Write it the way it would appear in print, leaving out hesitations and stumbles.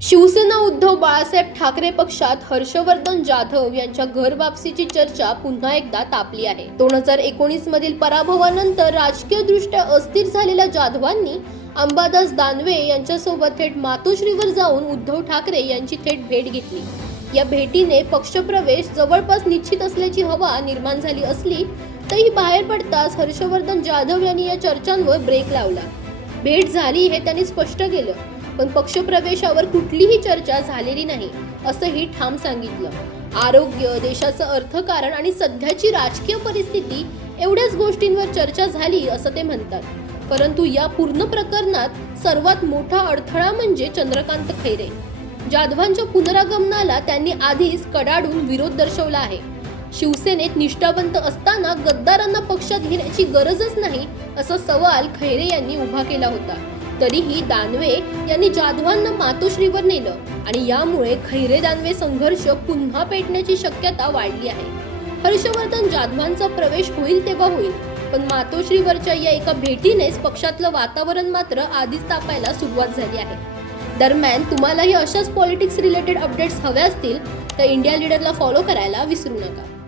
शिवसेना उद्धव बाळासाहेब ठाकरे पक्षात हर्षवर्धन जाधव यांच्या घर वापसीची चर्चा पुन्हा एकदा तापली आहे। 2019 मधील पराभवानंतर राजकीयदृष्ट्या अस्थिर झालेल्या जाधवांनी अंबादास दानवे यांच्यासोबत थेट मातोश्रीवर जाऊन उद्धव ठाकरे यांची थेट भेट घेतली। या भेटीने पक्षप्रवेश जवळपास निश्चित असल्याची हवा निर्माण झाली असली तरी बाहेर पडताच हर्षवर्धन जाधव यांनी या चर्चांवर ब्रेक लावला। भेट झाली हे त्यांनी स्पष्ट केलं, पण पक्षप्रवेशावर कुठलीही चर्चा झालेली नाही असंही ठाम सांगितलं। आरोग्य, देशाचं अर्थकारण आणि सध्याची राजकीय परिस्थिती एवढ्याच गोष्टींवर चर्चा झाली असं ते म्हणतात। परंतु या पूर्ण प्रकरणात सर्वात मोठा अडथळा म्हणजे चंद्रकांत खैरे। जाधवांच्या पुनरागमनाला त्यांनी आधीच कडाडून विरोध दर्शवला आहे। शिवसेनेत निष्ठावंत असताना गद्दारांना पक्षात घेण्याची गरजच नाही असा सवाल खैरे यांनी उभा केला होता। तरीही दानवे यांनी जाधवांना मातोश्रीवर नेलं आणि यामुळे खैरे दानवे संघर्ष पुन्हा पेटण्याची शक्यता वाढली आहे। हर्षवर्धन जाधवांचा प्रवेश होईल तेव्हा होईल, पण मातोश्रीवरच्या या एका भेटीनेच पक्षातलं वातावरण मात्र आधीच तापायला सुरुवात झाली आहे। दरम्यान तुम्हालाही अशाच पॉलिटिक्स रिलेटेड अपडेट्स हव्या असतील तर इंडिया लीडरला फॉलो करायला विसरू नका।